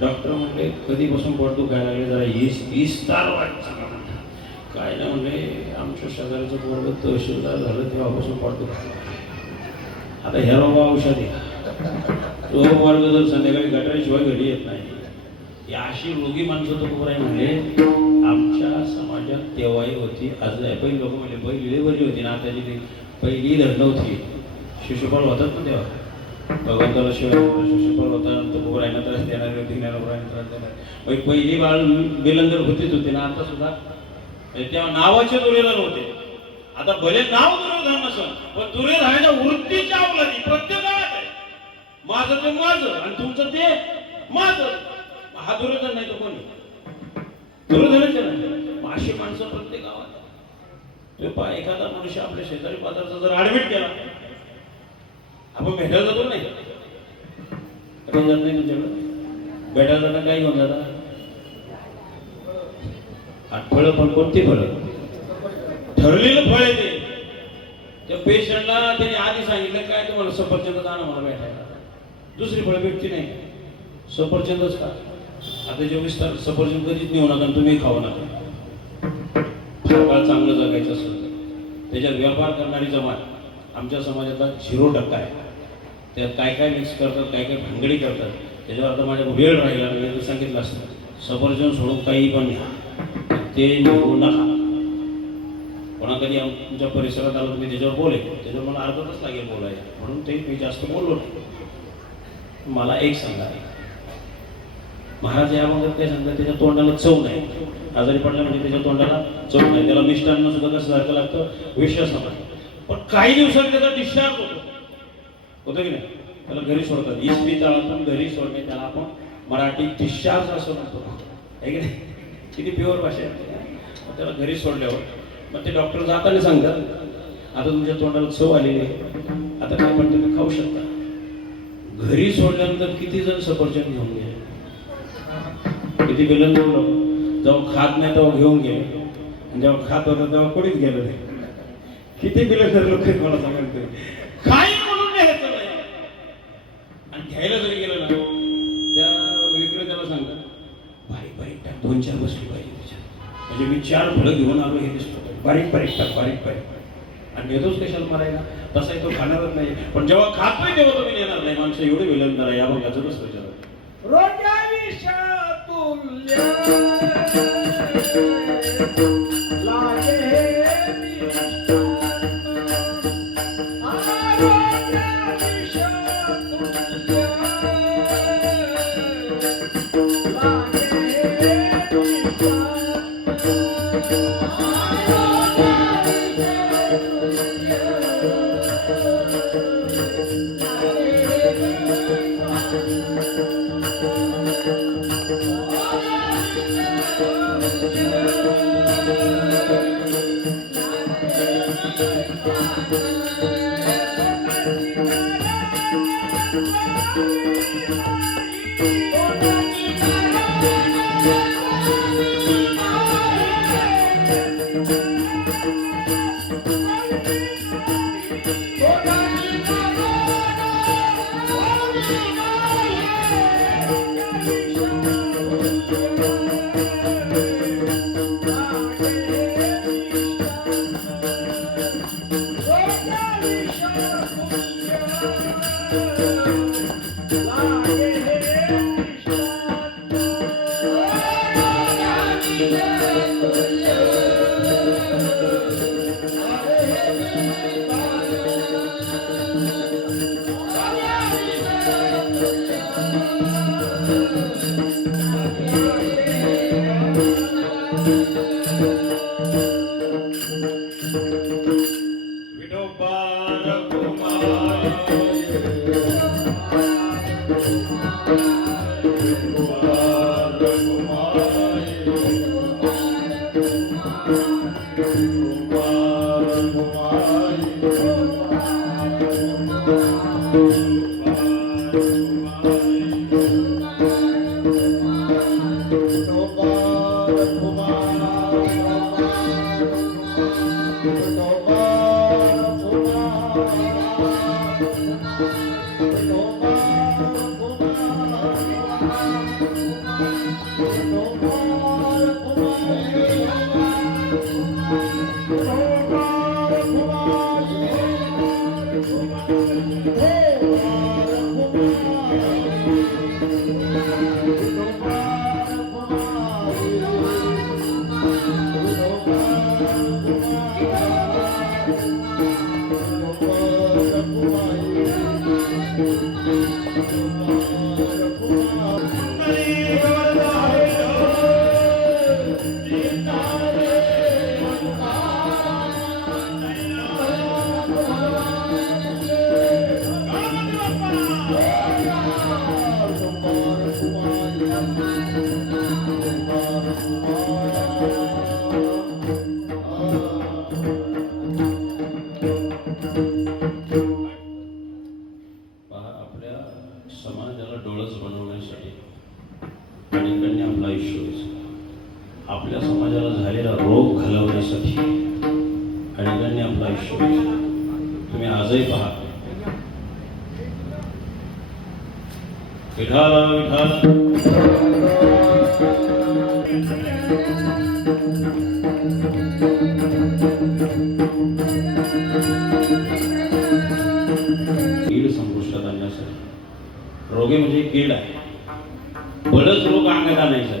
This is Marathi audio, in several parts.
डॉक्टर म्हणले कधीपासून पोट दुखायला लागले, जरा इस्तार वाटतं काय नाही म्हणले, आमच्या शेजारीचं पोरग तहसीलदार झालं तेव्हापासून पोट दुखायला. आता ह्या बाबा औषध तो वर्ग जर संध्याकाळी गटारीशिवाय घडी येत नाही. ही अशी रोगी माणसं तो आहे म्हणले. आमच्या समाजात तेव्हाही होती, आज नाही. पहिली लोक म्हणले पहिली बरी होती ना, आताची ती पहिली धरणं होती. शिशुपाल होतात ना तेव्हा, भगवंताला शिवाय शिशुपाल होता, तो पोरायना त्रास देणारे होती, ज्ञानोबरायना त्रास देणारे. पहिली बाळ बेलंगर होतीच होती ना. आता सुद्धा तेव्हा नावाचे दुर्योधन होते. आता भले नाव दुर्योधन नसलं, पण दुर्योधनाच्या वृत्तीच्या अवलंबी प्रत्येकाला आहे. माझं ते माझं आणि तुमचं ते माझं. हा दुर्योधन नाही तर कोणी दुर्योधनाचे नाही. अशी माणसं प्रत्येक गावात. तो पा एखादा मनुष्य आपल्या शेजारी पाजारचा जर ऍडमिट केला, आपण भेटायला जातो नाही, आपण जात नाही तुमच्याकडे भेटायला जाता. काय घेऊन जाता? फळं. पण कोणती फळं? ठरलेलं फळ आहे ते. त्या पेशंटला त्यांनी आधी सांगितलं काय तुम्हाला सफरचंद आणा मला भेटायला, दुसरी फळं भेटती नाही, सफरचंदच का. आता 24 तास सफरचंद कधीच नेऊ नका, तुम्ही खाऊ नका. फार काळ चांगलं जगायचं असेल तर. त्याच्यात व्यापार करणारी जमात आमच्या समाजातला 0% आहे. त्यात काय काय मिक्स करतात, काय काय भांगडी करतात, त्याच्यावर आता माझ्या वेळ राहिला नाही. सांगितलं असतं सफरचंद सोडून काही पण घ्या, ते निघू नका. कोणा कधी आमच्या परिसरात आलो तुम्ही त्याच्यावर बोले, त्याच्यावर मला अर्धा तास लागेल बोलायला, म्हणून ते मी जास्त बोललो नाही. मला एक सांगा, महाराज या मग काय सांगतात त्याच्या तोंडाला चव नाही. आजारी पडला म्हणजे त्याच्या तोंडाला चव नाही. त्याला मिष्टांना सुद्धा कसं सारखं लागतं, विश्वास नाही. पण काही दिवसांनी त्याचा डिस्चार्ज होतो की नाही. त्याला घरी सोडतात. इस्पितळातून घरी सोडणे, त्याला आपण मराठीत डिस्चार्ज असं म्हणतो, आहे की नाही. किती प्युअर भाषा आहे. त्याला घरी सोडल्यावर मग ते डॉक्टर जाताना सांगतात आता तुमच्या तोंडाला चव आलेली आहे, आता काय पण तुम्ही खाऊ शकता. घरी सोडल्यानंतर किती जण सफरचंद घेऊन गेले, किती बिलन जेव्हा खात नाही तेव्हा घेऊन गेले, आणि जेव्हा खात होतं तेव्हा कोणीच गेलं नाही. किती बिलन लोक आहेत मला सांगायला तरी. काही म्हणून घ्यायचं नाही. आणि घ्यायला जरी गेलं ना, त्या विक्रेत्याला सांगतात बारीक बारीक टाक, 2-4 बसली पाहिजे त्याच्यात. म्हणजे मी 4 फळं घेऊन आलो हे दिसतो, बारीक बारीक टाक, बारीक बारीक. आणि घेतोच कशाला मारायला, तसाही तो खाणारच नाही. पण जेव्हा खातोय तेव्हा तुम्ही नेणार नाही. माणसं एवढे विलंदर आहे, या बघ याचं कसं विचार. पहा, आपल्या समाजाला डोळस बनवण्यासाठी अनेकांनी आपलं आयुष्य वेचलं. आपल्या समाजाला झालेला रोग घालवण्यासाठी अनेकांनी आपलं आयुष्य वेचलं. तुम्ही आजही पहा, विठाला विठाला कीड संपुष्टात आणण्यासाठी. रोगे म्हणजे कीड आहे. बरंच रोग अंगात आणायचं.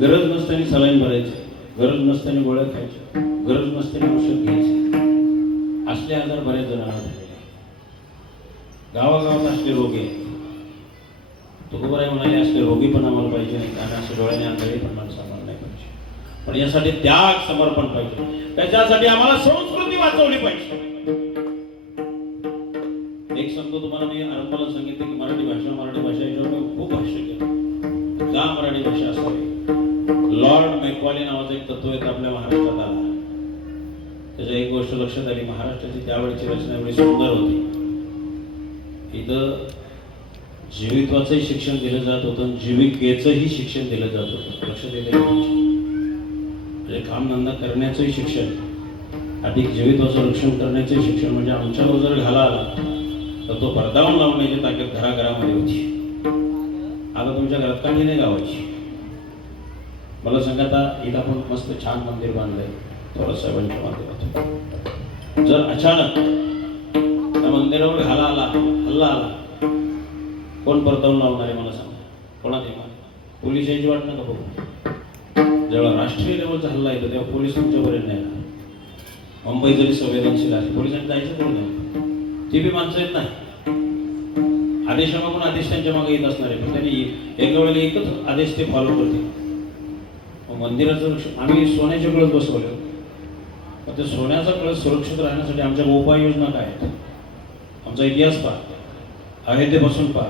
गरज नसताना सलाईन भरायची, गरज नसताना गोळ्या खायच्या, गरज नसताना औषध घ्यायचे. असले आजार बऱ्याच जणांना झालेले आहेत. गावागावात असले रोगी आहेत. तुकोबराय म्हणाले, असले रोगी पण आम्हाला पाहिजे नाही, आणि असं डोळ्याने आंधळे पण माणसं आम्हाला नाही पाहिजे. पण यासाठी त्याग समर्पण पाहिजे. त्याच्यासाठी आम्हाला संस्कृती वाचवली पाहिजे. एक सांगतो तुम्हाला, मी आरंभाला सांगितलं की मराठी भाषा याच्यावर मी खूप भाष्य केलं. का मराठी भाषा असावी? लॉर्ड मॅकॉले नावाचं एक तत्व आपल्या महाराष्ट्रात आला. त्याच्या एक गोष्ट लक्षात आली, महाराष्ट्राची त्यावेळेची रचना एवढी सुंदर होती. इथं जीवित्वाचंही शिक्षण दिलं जात होतं, जीविकेचंही शिक्षण दिलं जात होतं. लक्षात येते म्हणजे कामधंदा करण्याचंही शिक्षण, अधिक जीवित्वाचं रक्षण करण्याचंही शिक्षण. म्हणजे आमच्यावर जर घाला आला तर तो पडदावून लावण्याची ताकद घराघरामध्ये होती. आता तुमच्या घरात काही नाही गावाची. मला सांगा, आता इथं आपण मस्त छान मंदिर बांधलंय थोरासाहेबांच्या माध्यमातून. जर अचानक त्या मंदिरावर घाला आला, हल्ला आला, कोण परतावून लावणार आहे मला सांगा? कोणात येणार? पोलीस यायची वाट नका बघू. जेव्हा राष्ट्रीय लेवलचा हल्ला येतो तेव्हा पोलीस तुमच्यापर्यंत नाही येणार. मुंबई जरी संवेदनशील आहे, पोलिसांनी जायचं कोण नाही. ती बी माणसं येत नाही. आदेशामागून आदेश त्यांच्या मागे येत असणार आहे, पण त्यांनी एका वेळेला एकच आदेश ते फॉलो करतील. मंदिराचं लक्ष, आम्ही सोन्याचे कळस बसवले. पण ते सोन्याचा कळस सुरक्षित राहण्यासाठी आमच्या उपाययोजना काय आहेत? आमचा इतिहास पहा, अयोध्येपासून पहा,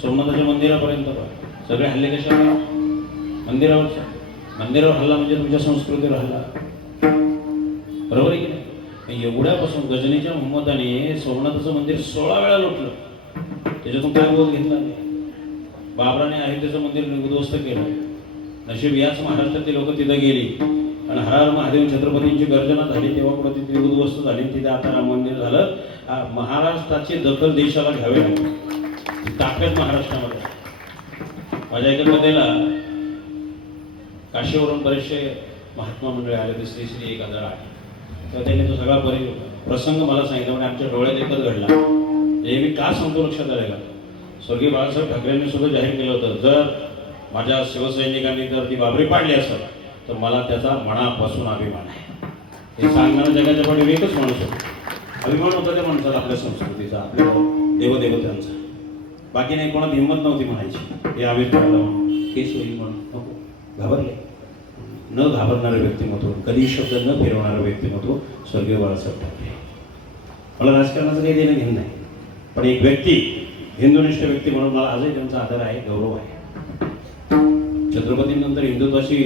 सोमनाथाच्या मंदिरापर्यंत पहा. सगळे हल्ले कशाला? मंदिरावरचा. मंदिरावर हल्ला म्हणजे तुमच्या संस्कृतीवर हल्ला. बरोबर आहे की नाही? एवढ्यापासून गजनीच्या मोहम्मदाने सोमनाथाचं मंदिर 16 वेळा लुटलं. त्याच्यातून काय बोध घेतला नाही. बाबराने अयोध्येचं मंदिर उद्ध्वस्त केलं. नशीब याच महाराष्ट्रातली लोक तिथं गेली आणि हर हर महादेव छत्रपतींची गर्जना झाली, तेव्हा कुठं तिथे उद्ध्वस्त झाली. तिथे आता राम मंदिर झालं. महाराष्ट्राची दखल देशाला घ्यावी लागली. ताकद महाराष्ट्रामध्ये. माझ्या एका कथेला काशीवरून बरेचसे महात्मा मंडळी आले, ते श्री श्री 1008. तर त्यांनी तो सगळा प्रसंग मला सांगितला. म्हणजे आमच्या डोळ्यात एकच घडला. हे मी का सांगतो लक्षात आलं का? स्वर्गीय बाळासाहेब ठाकरेंनी सुद्धा जाहीर केलं होतं, जर माझ्या शिवसैनिकांनी जर ती बाबरी पाडली असेल तर मला त्याचा मनापासून अभिमान आहे. हे सांगणारा जगाच्या पाठीवर एकच माणूस होता. अभिमान होता त्या माणसाला आपल्या संस्कृतीचा, आपल्या देवदेवतांचा. बाकी नाही, कोणात हिंमत नव्हती म्हणायची हे आम्हीच करायला म्हणून, केस होईल म्हणून. नको, घाबरले. न घाबरणारं व्यक्तिमत्व, कधी शब्द न फिरवणारं व्यक्तिमत्व स्वर्गीय बाळासाहेब ठाकरे. मला राजकारणाचं काही देणं घेणं नाही, पण एक व्यक्ती, हिंदुनिष्ठ व्यक्ती म्हणून मला आजही त्यांचा आदर आहे, गौरव आहे. छत्रपतींनंतर हिंदुत्वाची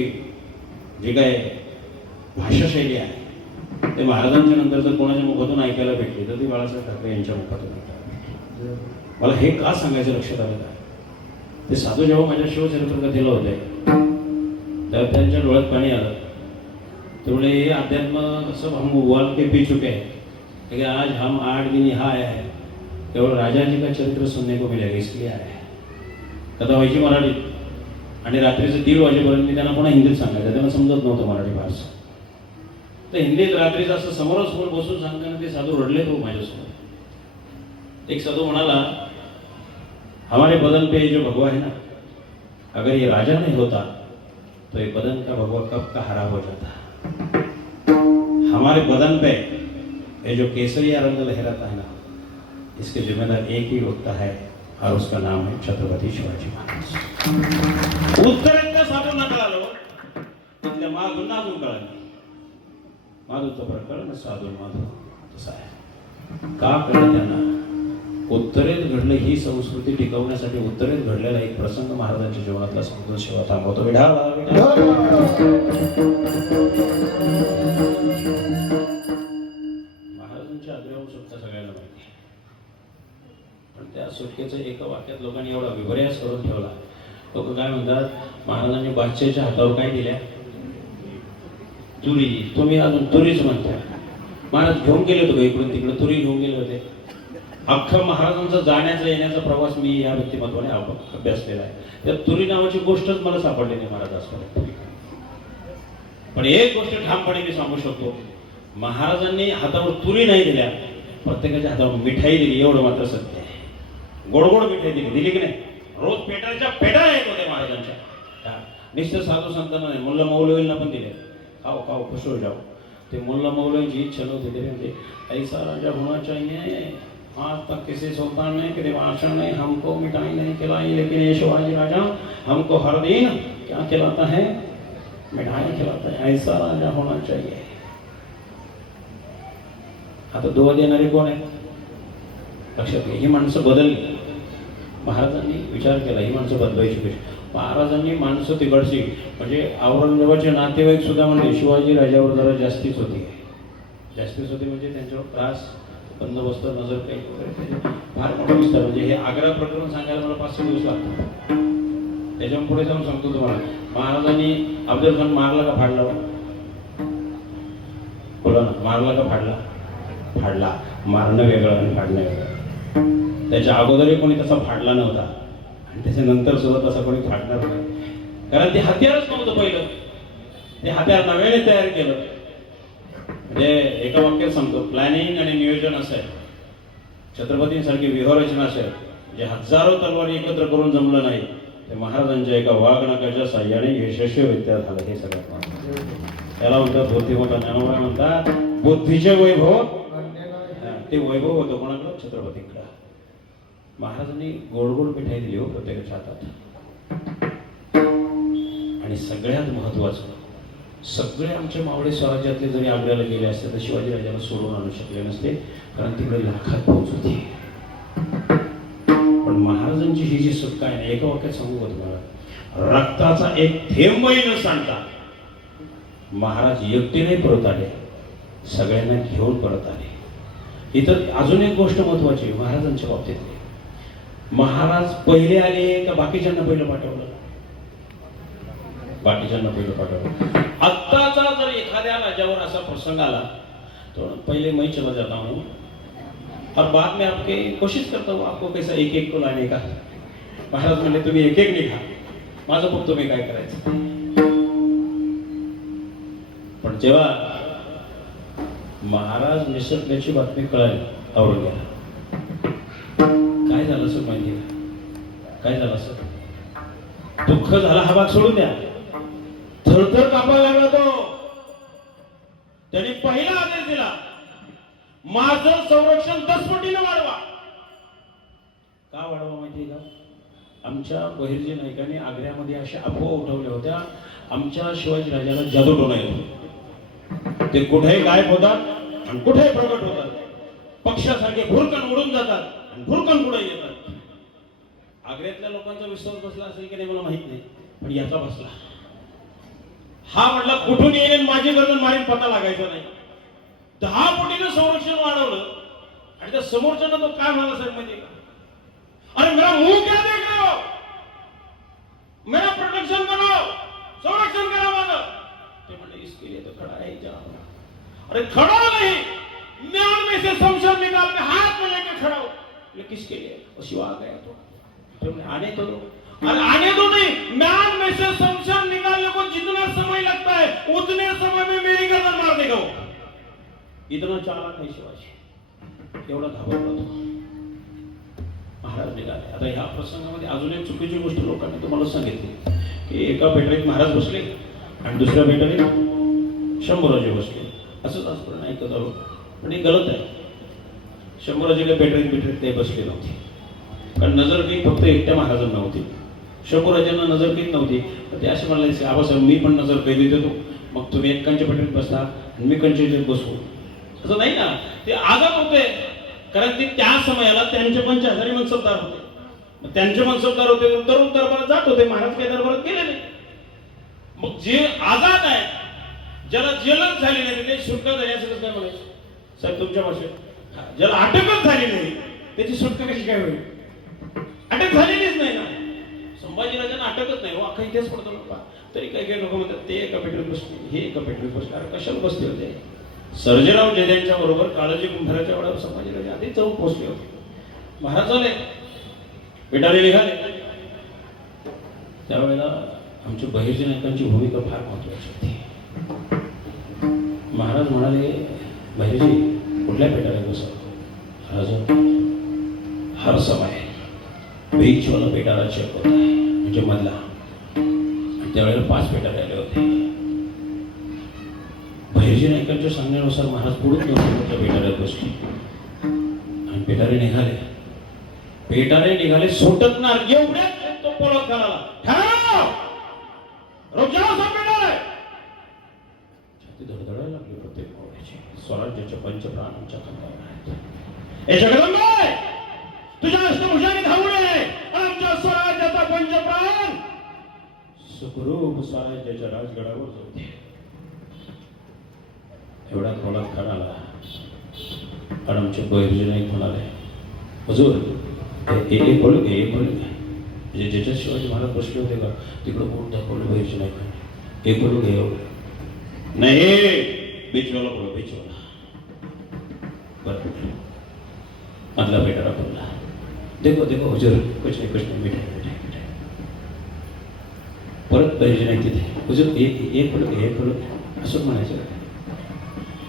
जी काय भाषाशैली आहे ते महाराजांच्या नंतर जर कोणाच्या मुखातून ऐकायला भेटली तर ती बाळासाहेब ठाकरे यांच्या मुखातून ऐकायला भेटली. मला हे का सांगायचं लक्षात आलं का? ते साधू जेव्हा माझ्या शिवचरित्र कथेला होते तेव्हा त्यांच्या डोळ्यात पाणी आलं. त्यामुळे अध्यात्म सब हम उबाल के पी चुके हैं, लेकिन आज हम 8 दिन यहाँ आए हैं, केवळ राजाजी का चरित्र सुनने को मिलेगा इसलिए आए हैं. कथा व्हायची मराठीत आणि रात्रीचं 3 वाजेपर्यंत मी त्यांना पुन्हा हिंदीत सांगायचं. त्यांना समजत नव्हतं मराठी फारसं. तर हिंदीत रात्रीचं असं समोरासमोर बसून सांगताना ते साधू रडले तो माझ्यासमोर. एक साधू म्हणाला, हमारे बदन पे जो भगवा है ना, अगर ये राजा नहीं होता तो ये बदन का भगवा कब का हरा हो जाता. हमारे बदन पे ये जो केसरिया रंग लहराता है ना, इसके जिम्मेदार एक ही होता है और उसका नाम है छत्रपती शिवाजी महाराज. उत्तरेतल्या साधूंना कळालं, तिथल्या माधूंना अजून कळालं. माधूचा फरक कळलं ना, साधू माधू तसा आहे. का कळलं त्यांना? उत्तरेत घडलं ही संस्कृती टिकवण्यासाठी उत्तरेत घडलेला एक प्रसंग महाराजांच्या जीवनातला सांगतो. शिवा थांबवतो. विढाला महाराजांच्या आग्रहावर सुटका सगळ्यांना माहिती आहे. पण त्या सुटकेचं एका वाक्यात लोकांनी एवढा विपर्यास करून ठेवला. लोक काय म्हणतात, महाराजांनी बादशाहच्या हातावर काय दिल्या? तुरी. तुम्ही अजून तुरीच म्हणता. महाराज घेऊन गेले होते इकडून तिकडे, तुरी घेऊन गेले होते. अख्खा महाराजांचा जाण्याचा येण्याचा प्रवास मी या व्यक्तिमत्वाने अभ्यासलेला आहे. त्या तुरी नावाची गोष्टच मला सापडली नाही महाराजांपर्यंत. पण एक गोष्ट ठामपणे मी सांगू शकतो, महाराजांनी हातावर तुरी नाही दिल्या, प्रत्येकाच्या हातावर मिठाई दिली, एवढं मात्र सत्य आहे. गोड मिठाई दिली की नाही? रोज पेटाच्या पेटा येत होते महाराजांच्या. निश्चित साधू संतांना नाही, मुल्ला मौलवींना पण दिले. खाओ खुश हो जाओ. ते मुल्ला मौलवींची इच्छा नव्हती. ते म्हणते ऐसा राजा होना चाहिए, आज तक किसी सुल्तान ने कभी बादशाह ने हमको मिठाई नहीं खिलाई, लेकिन ये शिवाजी राजा हमको हर दिन क्या खिलाता है? मिठाई खिलाता है. ऐसा राजा होना चाहिए. आता दुवा देणारे कोण आहे? लक्षात घ्या, ही माणसं बदलली. महाराजांनी विचार केला, ही माणसं बदलायची कशी. महाराजांनी माणसं तिकडची, म्हणजे औरंगजेबाचे नातेवाईक सुद्धा म्हणजे शिवाजी राजावर जरा जास्तीच होती म्हणजे त्यांच्यावर त्रास, बंदोबस्त, नजरकैद वगैरे फार मोठा विस्तार. म्हणजे हे आग्रा प्रकरण सांगायला मला 5-6 दिवस लागतात. त्याच्यावर पुढे जाऊन सांगतो तुम्हाला. महाराजांनी अफजल खान मारला का फाडला? बोला ना, मारला का फाडला? फाडला. मारणं वेगळं आणि फाडणं वेगळं. त्याच्या अगोदरही कोणी तसा फाडला नव्हता आणि त्याच्यानंतर सुद्धा तसा कोणी फाडणार नाही. कारण ते हत्यारच नव्हतं पहिलं. ते हत्यार नव्याने तयार केलं. म्हणजे एका वाक्यात सांगतो, प्लॅनिंग आणि नियोजन असेल, छत्रपतींसारखी व्यूहरचना असेल, जे हजारो तलवारी एकत्र करून जमलं नाही, ते महाराजांच्या एका वाघनकाच्या साह्याने यशस्वीरित्या झालं. हे सगळ्यात महत्त्वाचं. त्याला म्हणतात बुद्धिमत्ता. ज्ञानोबा म्हणतात बुद्धीचे वैभव. ते वैभव होतं कोणाकडं? छत्रपतींकडं. महाराजांनी गोड मिठाई दिली हो प्रत्येकाच्या हातात. आणि सगळ्यात महत्वाचं, सगळे आमचे मावळे स्वराज्यातले जरी आग्र्याला गेले असते तर शिवाजी राजाला सोडून आणू शकले नसते, कारण तिकडे लाखात पोहोच होती. पण महाराजांची ही जी सुटका आहे ना, एका वाक्यात सांगू का तुम्हाला, रक्ताचा एक थेंबही न सांडता महाराज एकटीने परत आले, सगळ्यांना घेऊन परत आले. इथं अजून एक गोष्ट महत्वाची आहे महाराजांच्या बाबतीतली. महाराज पहिले आले का बाकीच्यांना पहिलं पाठवलं? बाकीच्यांना पहिलं पाठवलं. आत्ताचा जर एखाद्या राजावर असा प्रसंग आला तो पहले मैं चला जाता हूँ और बाद में आपके कोशिश करता हूँ आपको कैसा एक को लाने का. महाराज म्हणले तुम्ही एक निघा, माझं फक्त तुम्ही काय करायचं. पण जेव्हा महाराज निसटल्याची बातमी कळाली औरंगजेबाला, काय झालं सर माहिती आहे? काय झालं सर? दुःख झाला हा भाग सोडून द्या, थरथर कापायला लागला तो. त्यांनी पहिला आदेश दिला, माझं संरक्षण 10 पटीने वाढवा. का वाढवा माहिती का? आमच्या बहिर्जी नायकांनी आग्र्यामध्ये अशा अफवा उठवल्या होत्या, आमच्या शिवाजी राजाला जादूटोणा येतो, ते कुठेही गायब होतात आणि कुठेही प्रगट होतात, पक्षासारखे भुरकन उडून जातात आणि भुरकन पुढे येतात. आग्र्यातल्या लोकांचा विश्वास बसला असेल की नाही मला माहित नाही, पण याचा बसला. हा म्हटला कुठून येईल माझी गर्दन मारीन पता लागायचा नाही. 10 पटीनं संरक्षण वाढवलं आणि त्या समोरच्यानं तो काय म्हणाला साहेब माहिती का? अरे मेरा मुंह क्या देख रहे हो, मेरा प्रोटेक्शन करो, संरक्षण करा माझं. ते म्हणले इसके लिए तो खड़ा है जा. अरे खड़ा नहीं, म्यान में से शमशान निकाल के हाथ में लेके खड़ा हो. ये किसके लिए? वो शिवा आ गया तो आने तो दो. अरे आने दो नहीं, म्यान में से शमशान निकालने को जितना समय लगता है उतने समय में मेरी गर्दन मार देगा. इतना चालाक है शिवाजी, एवढा घाबरला तो. महाराज निघाले. आता ह्या प्रसंगामध्ये अजून एक चुकीची गोष्ट लोकांनी तुम्हाला सांगितली की एका पेटरीत महाराज बसले आणि दुसऱ्या पेटरीत शंभूराजे बसले. असंच आजपर्यंत ऐकत आलो, पण हे गलत आहे. शंभूराजे काही पेटरीत ते बसले नव्हते, कारण नजरकैद फक्त एकट्या महाराजांना होती. शंभूराजांना नजरकैद नव्हती. ते असे म्हणाले आबासाहेब मी पण नजरकैद देतो, मग तुम्ही एकांच्या पेटरीत बसता आणि मी कंच्या बसू, असं नाही ना. ते आजाद होते, कारण ते त्या समयाला त्यांचे पण शेजारी मनसबदार होते. मग त्यांचे मनसबदार होते तर दरबारात जात होते, महाराज काही दरबारात गेले नाही. मग जे आझाद आहे, ज्याला जेलच झाली नाही ते सुटका झाली असं कसं काय म्हणायचं साहेब तुमच्या भाषेत? ज्याला अटकच झाली नाही त्याची सुटका कशी काय होईल? अटक झालेलीच नाही ना. संभाजीराजांना अटकच नाही, अख्खा इतिहास पडतो ना. तरी काही काही लोक म्हणतात ते एका पेटवीत बसले, हे एका पेटवीत बसले. अरे कशाला बसले होते? सर्जेराव जेद्यांच्या बरोबर काळाजी कुंभाराच्या वेळावर संभाजीराजे आधीच जाऊन पोहोचले होते. महाराज झाले, पेटारे निघाले. त्यावेळेला आमच्या बहिर्जी नायकांची भूमिका फार महत्वाची होती. महाराज म्हणाले, बहिर्जी कुठल्या पेटाऱ्यात बसव? राजा हर समय बीच वाला पेटारा चेक होता है, म्हणजे मधला. आणि त्यावेळेला 5 पेटारे आले होते. बहिर्जी नायकांच्या सांगण्यानुसार महाराज पुढून मोठ्या पेटाऱ्यात बसले आणि पेटारे निघाले. पेटारे निघाले सोटतणार एवढ्यात तो पळत घालाला, छाती धडधडायला लागली प्रत्येक मावळ्याची. स्वराज्याच्या पंचप्राणांच्या खांद्यावर आहेत. हे जगदंबे, तुझ्या अष्टभुजाने धावू नये. आमच्या स्वराज्याचा पंचप्राण सुखरूप स्वराज्याच्या राजगडावर जाऊ. एवढा थोडाच खाणाला आणि आमच्या बहिर्जी नाईक म्हणाले, हुजूर एक बोलू म्हणजे ज्याच्या शिवाजी महाराज बसले होते का तिकडं बोट दाखवलं बहिर्जी नाईकांनी. एक बोलू घे नाही, बीचवाला बोला, बीचवाला. बरं मधला बेटारा बोलला, देखो देखो हुजूर कुछ नाही मिठाई. परत बहिर्जी नाईक तिथे, हुजूर एक बोलू असं म्हणायचं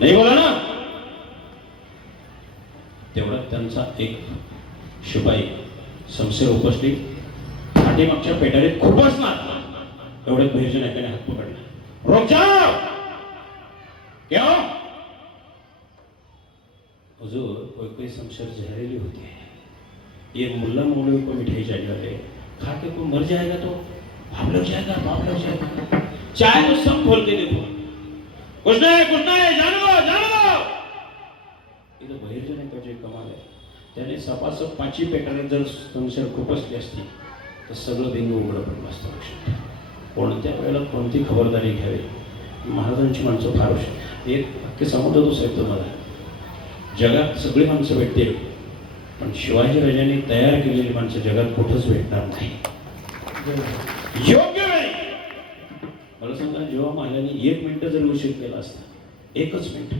नाही बोला ना. तेवढ्यात त्यांचा एक शिपाई समशेर उपसली, पाठीमागच्या पेटारीत खूपच ना. एवढ्यात बहिर्जी नायकाने हात पकडला, रोक जाओ. क्या हुजूर, कोई शमशेर जहरीली होती है, ये मुल्ला मौलवी को मिठाई चाहिए होते, खा के कोई मर जाएगा तो बाप लग जाएगा. चाहे तो सब खोल के देखो, कुछ नहीं, जानो. इथं बहिर्जी नायकाची कमाल आहे. त्याने सपासप 5 पेटाऱ्यात जर शमशेर खुपसली असती तर सगळं बिंग उघडं पडलं असतं. लक्षात कोणत्या वेळेला कोणती खबरदारी घ्यावी. महाराजांची माणसं फार एक वाक्य समजतो साहेब तुम्हाला, जगात सगळी माणसं भेटतील पण शिवाजी राजांनी तयार केलेली माणसं जगात कुठंच भेटणार नाही. योग्य वेळी मला सांगा, जेव्हा महाराजांनी 1 मिनिट जर उशीर केला असता, 1च मिनिट,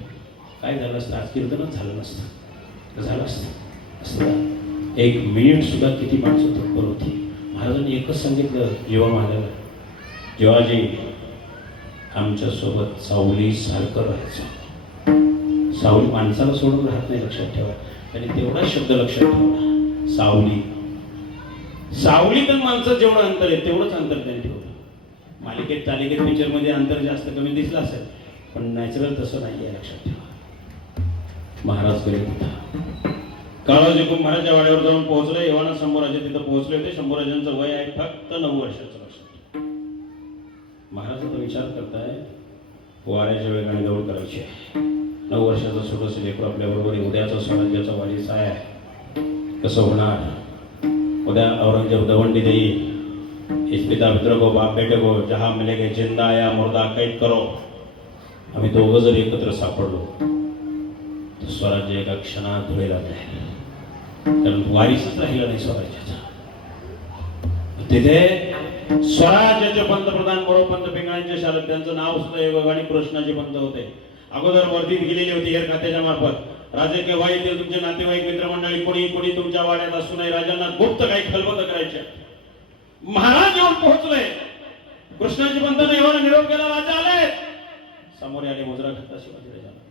काय झालं असतं? आज कीर्तनच झालं नसतं. झालं असतं 1 मिनिट सुद्धा किती माणसं तत्पर होती. महाराजांनी एकच सांगितलं जेव्हा महाराजांना, जेव्हाजी आमच्या सोबत सावली सारखं राहायचं. सावली माणसाला सोडून राहत नाही, लक्षात ठेवा. त्यांनी तेवढा शब्द लक्षात ठेवला, सावली. सावली तर माणसं जेवढं अंतर आहे तेवढंच अंतर त्यांनी ठेवलं. मालिकेत तालिकेत पिक्चरमध्ये अंतर जास्त कमी दिसलं असेल पण नॅचरल तसं नाही आहे, लक्षात ठेवा. महाराज गरीब होता. काळोजी कुंभाराच्या वाड्यावर जाऊन पोहोचले. एव्हाना शंभूराजे तिथं पोहोचले होते. शंभूराजांचं वय आहे फक्त 9 वर्षाचं. लक्षात महाराज आता विचार करताय, वाऱ्याच्या वेगाने दौड करायची आहे. 9 वर्षाचा छोटस लेकरू आपल्या बरोबर उद्याचा स्वराज्याचा वारीसा आहे. कसं होणार? उद्या औरंगजेब दवंडी देईल, इस पिता मित्र को बाप बेटे को जहां मिलेगे जिंदा या मुर्दा कैद करो. आम्ही दोघं जर एकत्र सापडलो तर स्वराज्य एका क्षणात धुळेला जाईल. कारण वारीसच राहिला नाही स्वराज्याचा. तिथे स्वराज्याचे पंतप्रधान मोरोपंत पिंगळांचे शाळेत त्यांचं नाव सुद्धा योगाने प्रश्नाचे पंत होते. अगोदर वर्दी गेलेली होती हेर खात्याच्या मार्फत. राजकीय वाईट तुमचे नातेवाईक मित्रमंडळी कोणी तुमच्या वाड्यात असू नये. राजांना गुप्त काही खलबत करायच्या. महाराज येऊन पोहोचले. कृष्णाजी पंतांना एवढा निरोप केला. राजा आले. समोर आले मुजरा खाता शिवाजीराजांना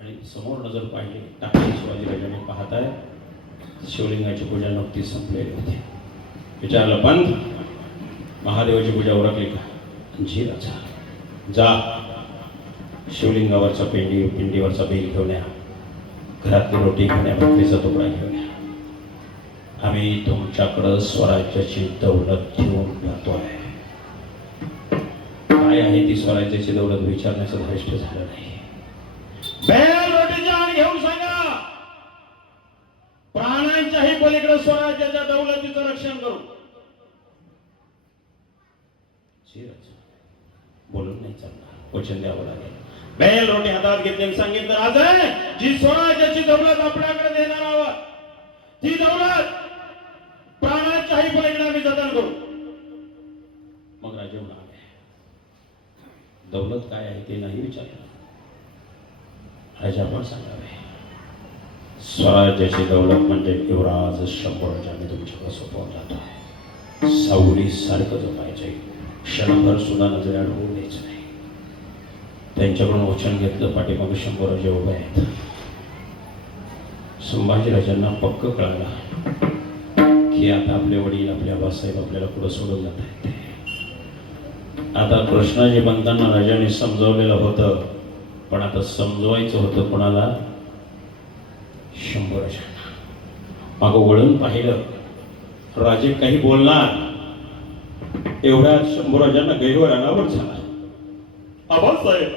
आणि समोर नजर पाहिली टाकली. शिवाजीराजांनी पाहताय शिवलिंगाची पूजा नुकतीच संपलेली होती. विचारलं, पंत महादेवाची पूजा उरकली का? जी राजा. जा शिवलिंगावरचा पिंडीवरचा बेल घेऊन या. घरातली रोटी घेऊन या. भाकरीचा तुकडा घेऊन या. आम्ही तुमच्याकडं स्वराज्याची दौलत घेऊन जातोय. काय आहे ती स्वराज्याची दौलत विचारण्याचं धारिष्ट झालं नाही. बेल रोटीची आण घेऊन सांगा. प्राणाच्याही पलीकडे स्वराज्याच्या दौलतीचं रक्षण करू. बोलून नाही चालणार, वचन द्यावं लागेल. बेल रोटी हातात घेतली सांगितलं, राजा जी स्वराज्याची दौलत आपल्याकडे देणार आहोत ती दौलत प्राणाच्याही पलीकडे आम्ही जतन करू. मग राजे म्हणाले, दौलत काय आहे ते नाही विचारलं, राजा पण सांगावे. स्वराज्याची दौलत म्हणजे युवराज शंभराजाने तुमच्याकडे सोपवून जातो. सावली सारखं जपायचे, क्षणभर सुद्धा नजरेआड होऊ द्यायचं नाही. त्यांच्याकडून वचन घेतलं. पाठीमागे शंभराजे उभे आहेत. संभाजीराजांना पक्क कळालं की आता आपले वडील, आपले आबासाहेब आपल्याला पुढे सोडून जात आहेत. आता कृष्णाजी बनताना राजाने समजवलेलं होतं, पण आता समजवायचं होतं कोणाला? शंभराजांना. मागं वळून पाहिलं, राजे काही बोलणार एवढ्या शंभराजांना गैरवर अनावर झाला. आबासाहेब,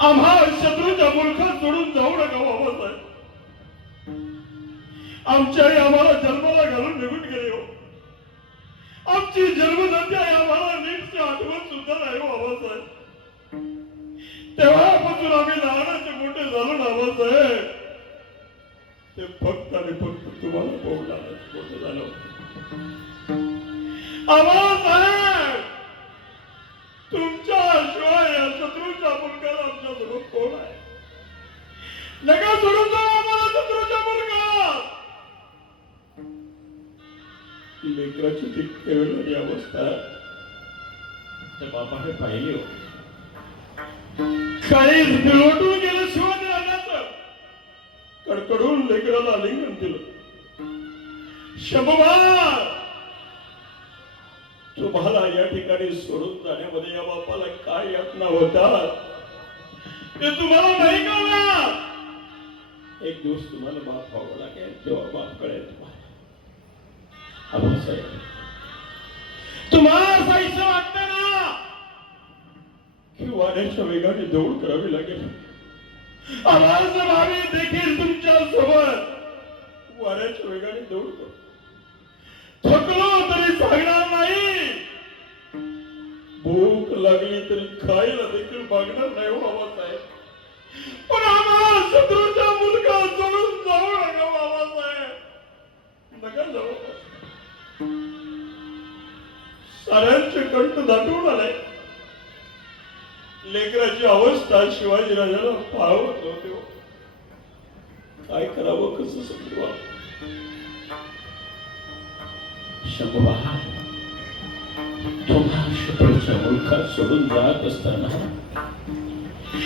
आम्हा शत्रूच्या मुलखात सोडून जाऊ नका आबासाहेब. आमची आई आम्हाला जन्माला घालून निघून गेली हो. आमची जन्मदाती आई आम्हाला नीटची आठवण सुद्धा नाही हो आबासाहेब. तेव्हापासून आम्ही लहानाचे मोठे झालो ना आबासाहेब, ते फक्त आणि फक्त तुम्हाला पाहून मोठे झालो. आबासाहेब, तुमच्या शिवाय शत्रूच्या मुलगाला आमच्या सोबत कोण आहे? नका सोडून जाऊ आम्हाला शत्रूच्या मुलगा. लेकराची ती केवढी अवस्था त्या बापाने पाहिली हो. काळीच पिळवटून गेलं शिवाजीराजाचं. कडकडून लेकराला आलिंगन दिलं. शंभूबा, तुम्हाला या ठिकाणी सोडून जाण्यामध्ये या बापाला काय यातना होतात ते तुम्हाला नाही कळणार. एक दिवस तुम्हाला बाप व्हावं लागेल, तेव्हा बाप कळेल तुम्हाला. आबासाहेब, तुम्हाला असं वाटतं ना की वाऱ्याच्या वेगाने दौड करावी लागेल? आवाज भावी देखील तुमच्या सोबत वाऱ्याच्या वेगाने दौड करू. थकलो तरी सांगणार नाही, भूक लागली तरी खायला देखील मागणार नाही हो बाबासाहेब. पण आम्हाला शत्रूचा मुलगा सोडून जाऊ नका बाबासाहेब, नका जाऊ. साऱ्यांचे कंठ दाटून आले. लेकराची अवस्था शिवाजीराजाला पाहत होते. काय करावं, कसं समजवा? शंभूबा, तुम्हा शत्रूच्या मुलखात सोडून जात असताना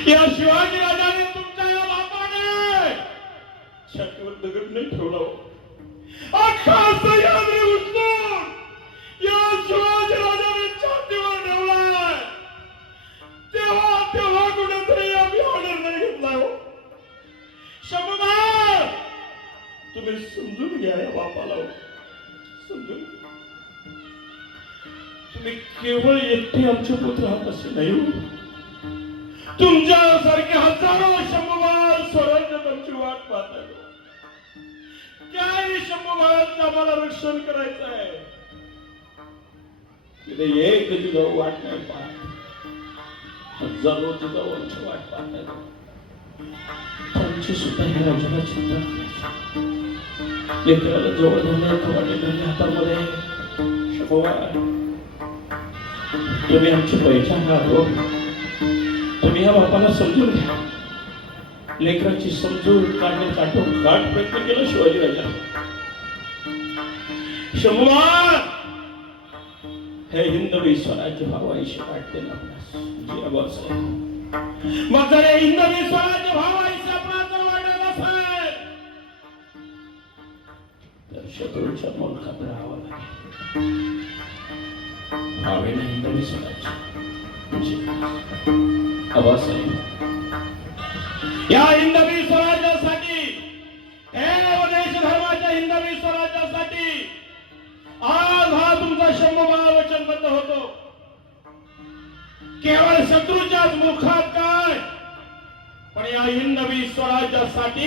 या शिवाजीराजाने तुमच्या या बापाने छातीवर दगड नाही ठेवला. अख्खा सह्याद्री उचलून या शिवाजीराजाने छातीवर ठेवलाय. तेव्हा कुठेतरी आम्ही ऑर्डर नाही घेतलाय हो. शंभूबा, तुम्ही समजून घ्या या बापाला. समजून, तुम्ही केवळ एकटे आमचे पुत्र आहात असे नाही हो. तुमच्यासारखे हजारो शंभूबा स्वराज्यात आमची वाट पाहतात. त्याही शंभूबाळांचं आम्हाला रक्षण करायचं आहे. तिथे एक तुझं वाट नाही पाहत, हजारो तुझा वंश वाट पाहतात. त्यांची सुद्धा हे राजाला चिंता करायची. लेकराला जवळ धरले, खवाटे धरले हातामध्ये. शंभूबा, तुम्ही आमची पहिचान आहात हो. तुम्ही या बापाला समजून घ्या. लेकराची समजून काढण्याचा गाठ प्रयत्न केला शिवाजीराजा. शंभूबा, हे हिंदवी स्वराज्य व्हावायशी वाटते ना आपणास? जी आबासाहेब, मग जर हे हिंदवी स्वराज्य व्हावायशी आपणास जर वाटत असेल तर शत्रूच्या मुलखात राहावं लागेल. व्हावे ना हिंदवी स्वराज्य. आबासाहेब, या हिंदवी स्वराज्यासाठी, देश धर्माच्या हिंदवी स्वराज्यासाठी आज हा तुमचा शंभूबा वचनबद्ध होतो. केवळ शत्रूच्याच मुखात काय, पण या हिंदवी स्वराज्यासाठी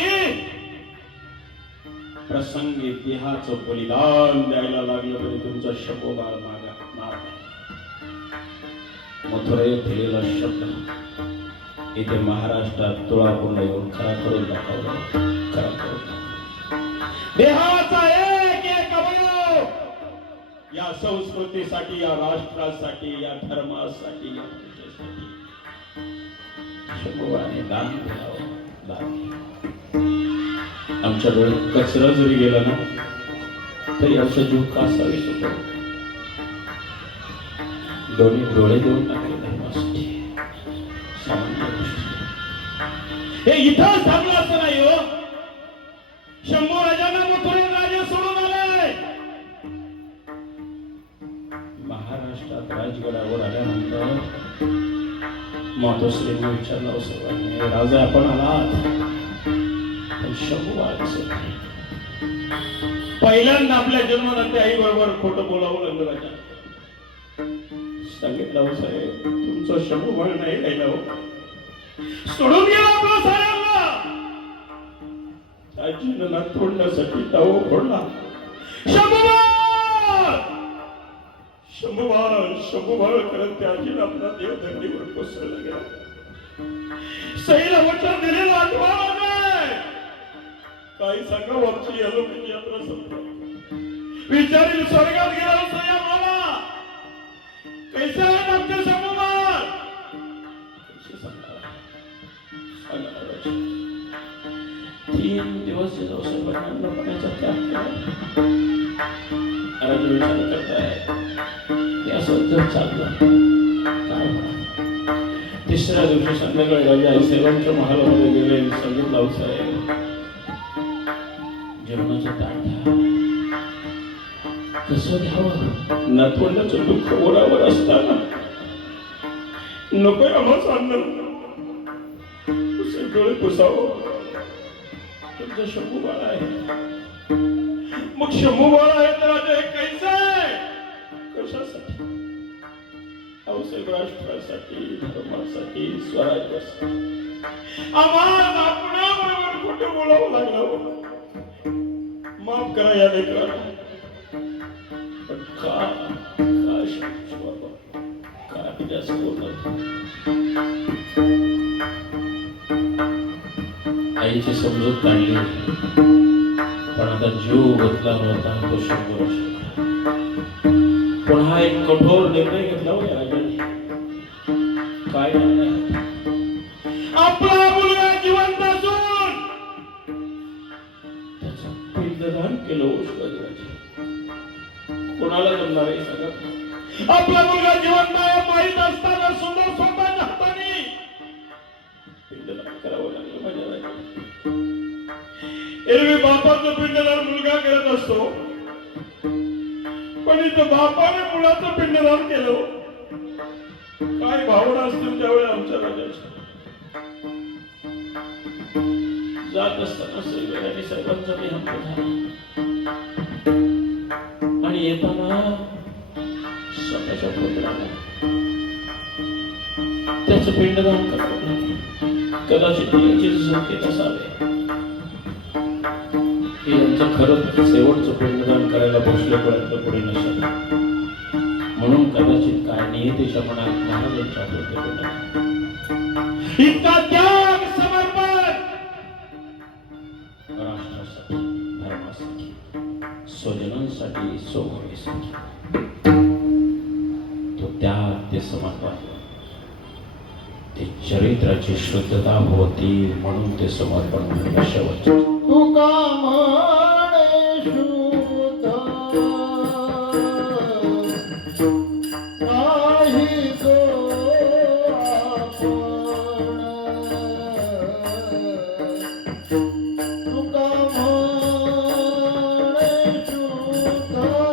प्रसंगी देहाचं बलिदान द्यायला लागलं तरी तुमचा शब्द मागा मथुरेत दिलेला शब्द इथे महाराष्ट्रात तुळापूरला येऊन खरा करून दाखवला. खरा करून देहाचा एक एक अवयव या संस्कृतीसाठी, या राष्ट्रासाठी, या धर्मासाठी, या देशासाठी शंभूवाने दान द्यावं. दान आमच्या डोळ्यात कचरा जरी गेला ना तरी आमचा जीव कासावीस होतो. दोन्ही डोळे देऊन टाकले धर्मासाठी, सामान्य गोष्टी. हे इथं थांबलं असं नाही हो. शंभू राजांना मथुरेत राजा सोडून आले. महाराष्ट्रात राजगडावर आल्यानंतर मातोश्रीने विचारलं सर्वांनी, राजा आपण आलात पण शंभू आला नाही. पहिल्यांदा आपल्या जन्मानंतर आई बरोबर खोटं बोलावं लागलं. राजा सांगितलं हो साहेब तुमचं शंभू बाळ नाही राहिला हो. सोडून गेला आपला साहेबला. आजीनं ना तोडण्यासाठी टाव फोडला. शंभूबाळ करत त्या आजीला आपला देव धरणीवर कोसळला गेला. सईला वचन दिलेलं आठवण नाही. काही सांगा आमची अलौकिक यात्रा संपली. विचारील स्वर्गात गेला सया मला कैसे आहेत आमचे शंभूबाळ. कैसे सांगा 3 दिवस साहेबांना पाण्याचा त्याग केला. राजा विचार करताय असं जर चाललं काय म्हणा. तिसऱ्या दिवशी संध्याकाळी राजा आईसाहेबांच्या महालामध्ये गेले. सांगितलं आऊसाहेब जेवणाचं ताट घ्या. कसं घ्यावं. नातवंडाचं दुःख ओरावर असताना नको आम्हाला अन्न डोळे पुसावं. तुमचं शंभू बाळ आहे. मग शंभू बाळ आहे तर आता हे कैसे कशासाठी. औषध राष्ट्रासाठी, धर्मासाठी, स्वराज्यासाठी. आम्हाला आपणाबरोबर कुठे बोलावं लागलं. माफ करा या लेकराला. पण का जास्त बोलत. आईची समजूत काढली पण आता जीव घेतला होता तो 100 वर्ष. पुन्हा एक कठोर निर्णय घेतला हो या राजाने. काय निर्णय. आपला मुलगा जिवंत असून त्याचं पिंडदान केलं. उष्णदेवाचे कोणाला जमणार आहे सगळं. आपला मुलगा जिवंत आहे माहीत असताना सुंदर स्वतःच्या हाताने पिंडदान करावं लागलं माझ्या राजाने. एरवी बापाचं पिंडदान मुलगा करत असतो पण इथं बापाने मुलाचं पिंडदान केलं. काय भावना असतील त्यावेळी आमच्या राजाच्या. जात असताना श्रीवेळाने साहेबांचा देहांत झाला आणि येताना स्वतःच्या पुत्राला त्याचं पिंडदान करावं लागलं. कदाचित याचे संकेत असावे की यांचं खरंच शेवटचं पिंडदान करायला बसल्यापर्यंत पुढे नसेल म्हणून कदाचित काय नियतीच्या मनात महाराजांच्या इतका त्याग समर्पण राष्ट्रासाठी, धर्मासाठी, स्वजनांसाठी, सोबतीसाठी तो त्याग, ते समर्पण, ते चरित्राची शुद्धता होती म्हणून ते समर्पण म्हणून शेवटचं. तुका म्हणे शुद्ध नाही तो आपण. तुका म्हणे शुद्ध नाही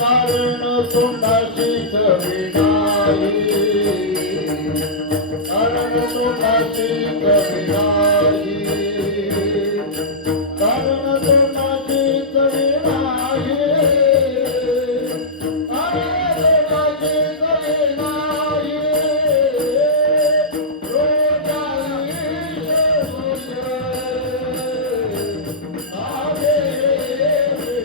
कारण तोंडाशीच विनाई कारण तोंडाशीच विनाई कारण तोंडाशीच विनाई कारण तोंडाशीच विनाई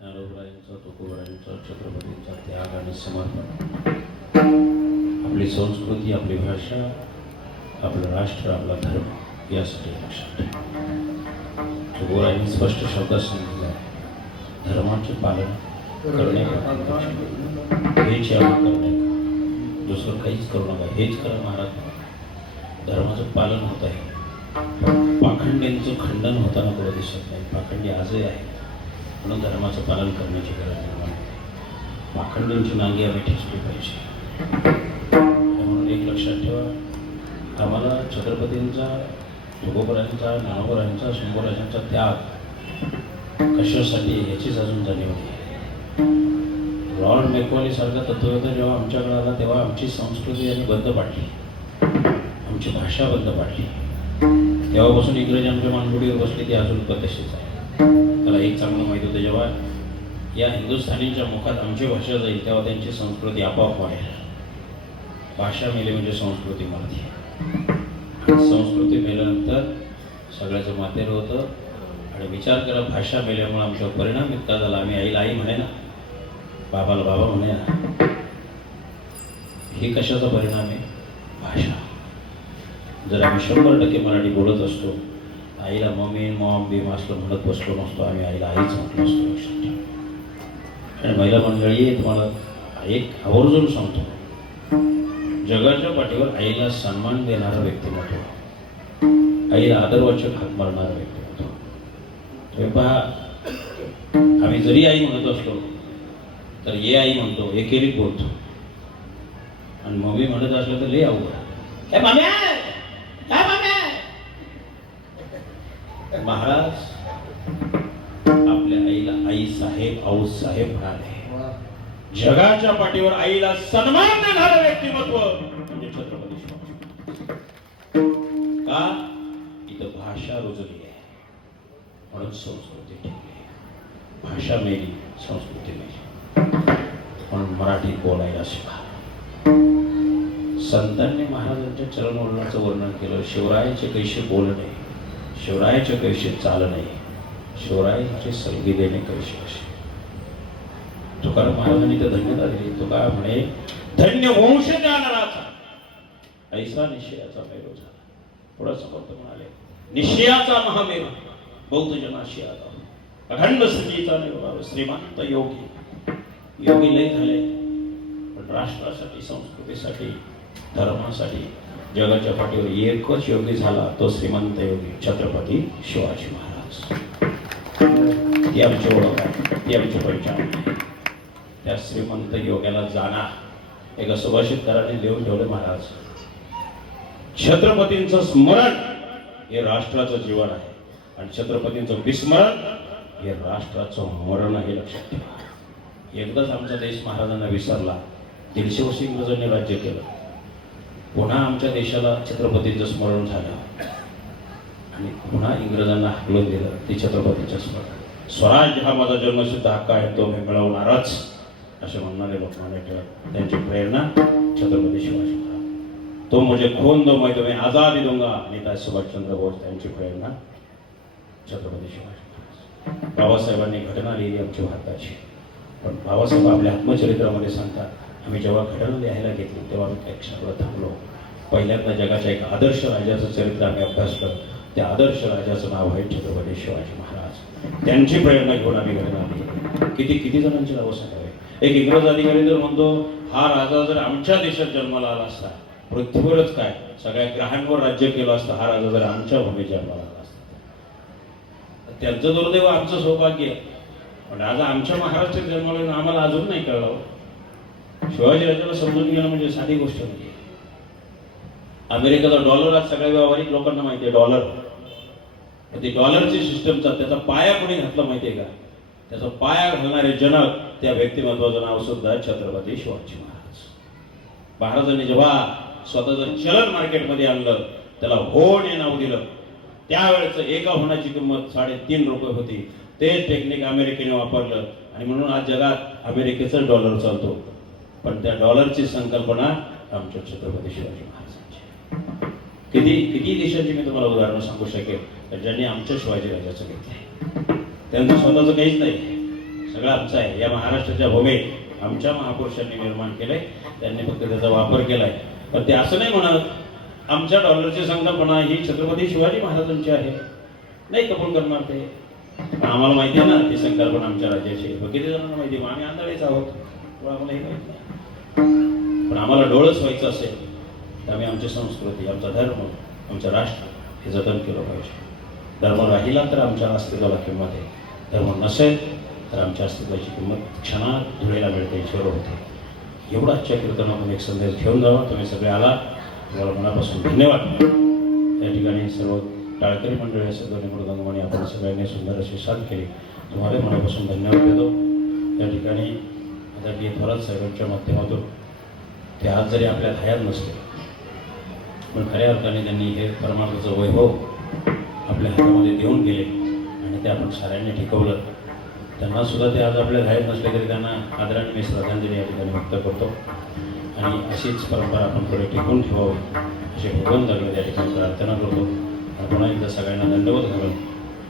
ज्ञानोबरायांचा, तुकोबरायांचा, छत्रपतींचा त्याग आणि समर्पण, आपली संस्कृती, आपली भाषा, आपलं राष्ट्र, आपला धर्म यासाठी लक्षात ठेवा. तुकोबरायांनी स्पष्ट शब्दात सांगितलं, धर्माचे पालन करणे हेच यावं करणे, दुसरं काहीच करू नका, हेच करा महाराज. धर्माचं पालन होत आहे, पाखंडींचं खंडन होताना कुठं दिसत नाही. पाखंडी आजही आहे, म्हणून धर्माचं पालन करण्याची गरज निर्माण होते. पाखंडींची नांगी आम्ही ठेचली पाहिजे. म्हणून एक लक्षात ठेवा, आम्हाला छत्रपतींचा, तुकोबरायांचा, ज्ञानोबरायांचा, शंभूराजांचा त्याग कशासाठी याचीच अजून जाणीव नाही. लॉर्ड मेकॉले सारखा तत्ववेत्ता जेव्हा आमच्याकडे आला तेव्हा आमची संस्कृती आणि बंद पाडली, आमची भाषा बंद पाडली. तेव्हापासून इंग्रजी आमच्या मानगुडीवर बसली, ती अजून पण तशीच आहे. त्याला एक चांगलं माहीत होतं, जेव्हा या हिंदुस्थानींच्या मुखात आमची भाषा जाईल तेव्हा त्यांची संस्कृती आपोआप वाढेल. भाषा मेली म्हणजे संस्कृती मरते. संस्कृती मेल्यानंतर सगळ्याचं मातेर होतं. आणि विचार करा, भाषा मेल्यामुळे आमच्यावर परिणाम इतका झाला, आम्ही आईला आई म्हणे ना, बाबाला बाबा म्हणे ना. हे कशाचा परिणाम आहे? भाषा. जर आम्ही 100% मराठी बोलत असतो, आईला मम्मी मॉम बीम असलं म्हणत बसलो नसतो, आम्ही आईला आईच म्हटलं असतो. लक्षात ठेवा. आणि महिला मंडळी, तुम्हाला एक आवर्जून सांगतो, जगाच्या पाठीवर आईला सन्मान देणारं व्यक्तिमत्व, आईला आदरवाचक हाक मारणारं व्यक्तिमत्व. तुम्ही पहा, आम्ही जरी आई म्हणत असलो तर ये आई म्हणतो, एकेरी बोलतो. आणि मम्मी म्हणत असलं तर लय अवघड, काय माम्या, काय माम्या. महाराज आपल्या आईला आई साहेब, आऊस साहेब म्हणाले. जगाच्या पाठीवर आईला सन्मान देणारं व्यक्तिमत्व म्हणजे छत्रपती शिवाजी. का? इथं भाषा रुजली आहे म्हणून संस्कृती टिकली. भाषा मेली, संस्कृती मेली, म्हणून मराठी बोलायला शिका. संतांनी महाराजांच्या चरणवळणाचं वर्णन केलं. शिवरायाचे कैसे बोलणे, शिवरायाचे कैसे चालणे, शिवरायांचे सलगी देणे कैसे कसे. तुकाराम महाराजांनी तर धन्यता दिली. तुका म्हणे, धन्य वंश जाणाराचा ऐसा निश्चयाचा मेलो झाला. पुढे समर्थ म्हणाले, निश्चयाचा महामेरू बौद्ध जनाशी आला, अखंड स्थितीचा निर्वाह श्रीमंत योगी. योगी लय झाले, पण राष्ट्रासाठी, संस्कृतीसाठी, धर्मासाठी जगाच्या पाठीवर एकच योगी झाला, तो श्रीमंत योगी छत्रपती शिवाजी महाराज. ती आमची ओळख आहे, ती आमची पहिचान आहे. त्या श्रीमंत योग्याला जाणार एका सुभाषितकाराने लिहून ठेवले, महाराज, छत्रपतींचं स्मरण हे राष्ट्राचं जीवन आहे आणि छत्रपतींचं विस्मरण हे राष्ट्राचं मरण आहे. लक्षात ठेवा. एकदाच आमचा देश महाराजांना विसरला, 150 वर्ष इंग्रजांनी राज्य केलं, पुन्हा आमच्या देशाला छत्रपतींचं स्मरण झालं आणि पुन्हा इंग्रजांना हाकलून दिलं. ते छत्रपतींचं स्मरण. स्वराज्य हा माझा जन्मसिद्ध हक्क आहे, तो मी मिळवणारच असे म्हणणारे लोकमान्य टिळक, त्यांची प्रेरणा छत्रपती शिवाजी महाराज. तो मुझे खून दो मैं तुम्हें आजादी दूंगा, नेताजी सुभाषचंद्र बोस त्यांची प्रेरणा छत्रपती शिवाजी महाराज. बाबासाहेबांनी घटना लिहिली आमच्या भारताची, पण बाबासाहेब आपल्या आत्मचरित्रामध्ये सांगतात आम्ही जेव्हा घटना लिहायला घेतली तेव्हा आम्ही एक क्षणावर थांबलो. पहिल्यांदा जगाच्या एक आदर्श राजाचं चरित्र आम्ही अभ्यासलं. त्या आदर्श राजाचं नाव आहे छत्रपती शिवाजी महाराज. त्यांची प्रेरणा घेऊन आम्ही घटना लिहिली. किती जणांची नावं सांगावे. एक इंग्रज अधिकारी जर म्हणतो हा राजा जर आमच्या देशात जन्माला आला असता, पृथ्वीवरच काय सगळ्या ग्रहांवर राज्य केलं असतं, हा राजा जर आमच्या भूमीत जन्माला आला असता. त्यांचं दुर्दैव आमचं सौभाग्य आहे. पण राजा आमच्या महाराष्ट्रात जन्माला आम्हाला अजून नाही कळलं. शिवाजी राजाला समजून घेणं म्हणजे साधी गोष्ट नाही. अमेरिकेचा डॉलर आज सगळ्या व्यावहारिक लोकांना माहिती आहे. डॉलर, ती डॉलरची सिस्टमचा त्याचा पाया कोणी घातला माहितीये का? त्याचा पाया घालणारे जनक, त्या व्यक्तिमत्वाचं नाव सुद्धा छत्रपती शिवाजी महाराज. महाराजांनी जेव्हा स्वतःचं चलन मार्केटमध्ये आणलं, त्याला होण हे नाव दिलं. त्यावेळेचं एका होणाची किंमत 3.5 रुपये होती. तेच टेक्निक अमेरिकेने वापरलं आणि म्हणून आज जगात अमेरिकेचा डॉलर चालतो. पण त्या डॉलरची संकल्पना आमच्या छत्रपती शिवाजी महाराजांची. किती देशांची मी तुम्हाला उदाहरणं सांगू शकेल ज्यांनी आमच्या शिवाजी राजाचं घेतलंय. त्यांचं स्वतःचं काहीच नाही, सगळं आमचं आहे. या महाराष्ट्राच्या भूमीत आमच्या महापुरुषांनी निर्माण केलंय, त्यांनी फक्त त्याचा वापर केलाय. पण ते असं नाही म्हणत आमच्या डॉलरची संकल्पना ही छत्रपती शिवाजी महाराजांची आहे, नाही कबूल करणार ते. पण आम्हाला माहिती आहे ना ती संकल्पना आमच्या राज्याची. किती जणांना माहिती, आम्ही आंधळेच आहोत, आम्हाला हे माहिती नाही. पण आम्हाला डोळस व्हायचं असेल तर आम्ही आमची संस्कृती, आमचा धर्म, आमचं राष्ट्र हे जतन केलं पाहिजे. धर्म राहिला तर आमच्या अस्तित्वाला किंमत आहे, धर्म नसेल तर आमच्या अस्तित्वाची किंमत क्षणात धुळेला मिळते, झिरो होते. एवढा आजच्या कीर्तनातून एक संदेश घेऊन जावा. तुम्ही सगळे आला, तुम्हाला मनापासून धन्यवाद. या ठिकाणी सर्व टाळकरी मंडळी असेल, दोन्ही मृदंगमणी आपण सगळ्यांनी सुंदर अशी साथ केली, तुम्हाला मनापासून धन्यवाद देतो. या ठिकाणी आदरणीय थोरात साहेबांच्या माध्यमातून ते आज जरी आपल्या हयात नसते, पण खऱ्या अर्थाने त्यांनी हे परमार्थाचं वैभव आपल्या हातामध्ये देऊन गेले आणि ते आपण साऱ्यांनी टिकवलं. त्यांना सुद्धा ते आज आपल्या हयात नसले तरी त्यांना आदराने मी श्रद्धांजली या ठिकाणी व्यक्त करतो. आणि अशीच परंपरा आपण पुढे टिकून ठेवावी अशी भगवंताकडे त्या ठिकाणी प्रार्थना करतो. आणि पुन्हा एकदा सगळ्यांना दंडवत घालून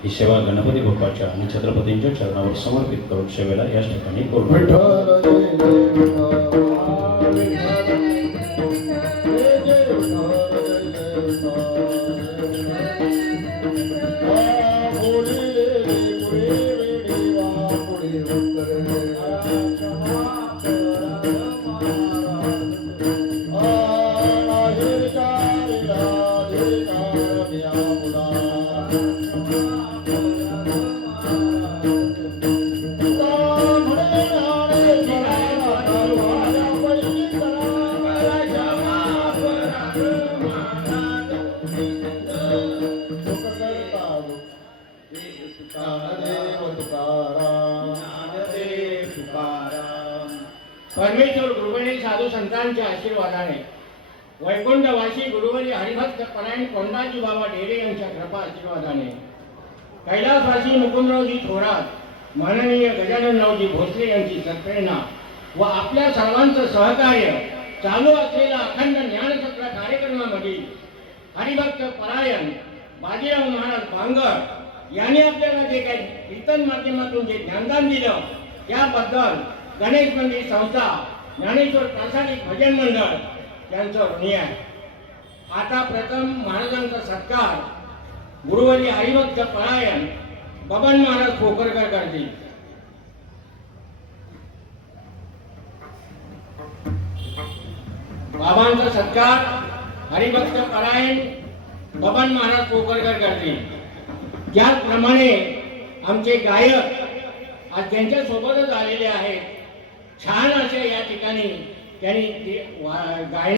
ही सेवा गणपती बाप्पाच्या आणि छत्रपतींच्या चरणावर समर्पित करून सेवेला याच ठिकाणी परमेश्वर गुरुवरी साधू संतांच्या आशीर्वादाने वैकुंठवासी गुरुवरी हरिभक्त परायण कोंडाजी बाबा डेरे यांच्या कृपा आशीर्वादाने कैलासवासी मुकुंदरावजी थोरात, माननीय गजाननरावजी भोसले यांची सत्प्रेरणा व आपल्या सर्वांचं सहकार्य चालू असलेल्या अखंड ज्ञानसत्र कार्यक्रमामध्ये हरिभक्त परायण बाजीराव महाराज भांगर यांनी आपल्याला जे काही कीर्तन माध्यमातून जे ज्ञानदान दिलं त्याबद्दल गणेश मंदिर संस्था, ज्ञानेश्वर प्रासादिक भजन मंडळ यांचं ऋणी आहे. आता प्रथम महाराजांचा सत्कार गुरुवरी हरिभक्त परायण बबन महाराज खोकरकर करतील. बाबांचा सत्कार हरिभक्त परायण बबन महाराज खोकरकर करतील. ज्याप्रमाणे आमचे गायक आज त्यांच्या सोबतच आलेले आहेत, छान असे या ठिकाणी त्यांनी गायन